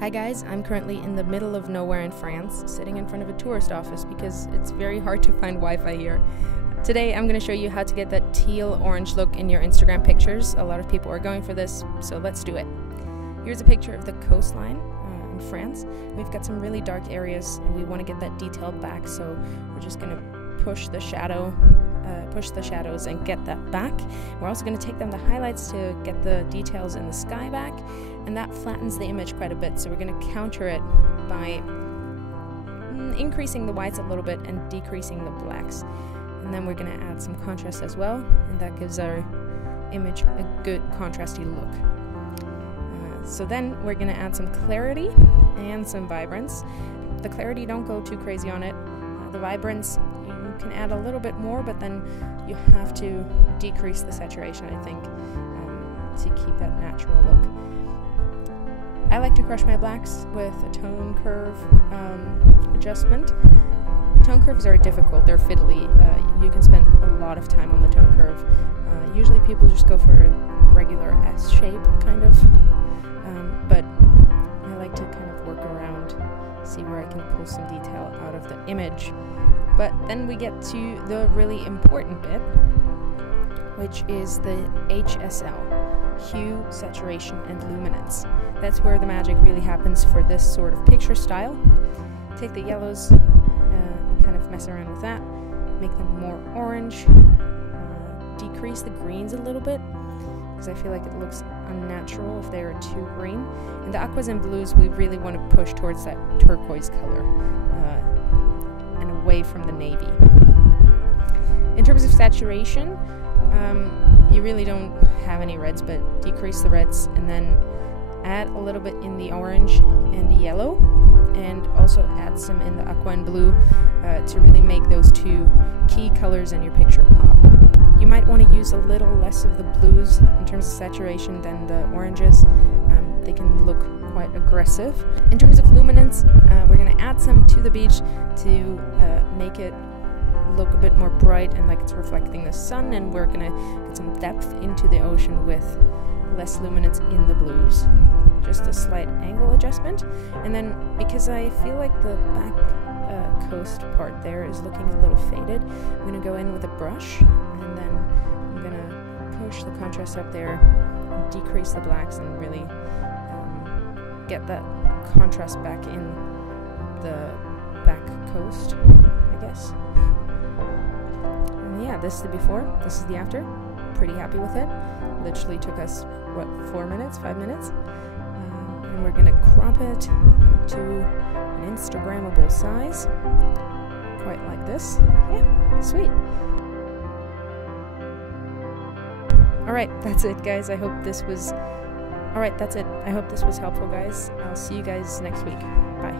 Hi guys, I'm currently in the middle of nowhere in France, sitting in front of a tourist office because it's very hard to find Wi-Fi here. Today I'm going to show you how to get that teal-orange look in your Instagram pictures. A lot of people are going for this, so let's do it. Here's a picture of the coastline in France. We've got some really dark areas and we want to get that detail back, so we're just going to push the shadows and get that back. We're also going to take down the highlights to get the details in the sky back, and that flattens the image quite a bit, so we're going to counter it by increasing the whites a little bit and decreasing the blacks. And then we're going to add some contrast as well, and that gives our image a good contrasty look. So then we're going to add some clarity and some vibrance. The clarity, don't go too crazy on it. The vibrance, you can add a little bit more, but then you have to decrease the saturation, I think, to keep that natural look. I like to crush my blacks with a tone curve adjustment. Tone curves are difficult, they're fiddly. You can spend a lot of time on the tone curve. Usually people just go for a regular S shape, kind of. But I like to kind of work around, see where I can pull some detail out of the image. But then we get to the really important bit, which is the HSL, hue, saturation, and luminance. That's where the magic really happens for this sort of picture style. Take the yellows and kind of mess around with that, make them more orange, decrease the greens a little bit, because I feel like it looks unnatural if they are too green. And the aquas and blues, we really want to push towards that turquoise color and away from the navy. In terms of saturation, you really don't have any reds, but decrease the reds and then add a little bit in the orange and the yellow, and also add some in the aqua and blue to really make those two key colors in your picture pop. You might want to use a little less of the blues in terms of saturation than the oranges. They can look quite aggressive. In terms of luminance, we're going to add some to the beach to make it look a bit more bright and like it's reflecting the sun, and we're going to get some depth into the ocean with less luminance in the blues. Just a slight angle adjustment. And then, because I feel like the back coast part there is looking a little faded, I'm going to go in with a brush, and then I'm going to push the contrast up there, decrease the blacks, and really get that contrast back in the back coast, I guess. And yeah, this is the before, this is the after. Pretty happy with it. Literally took us, what, 4 minutes, 5 minutes? And we're gonna crop it to an Instagrammable size, quite like this. Yeah, sweet. Alright, that's it guys. I hope this was helpful guys. I'll see you guys next week. Bye.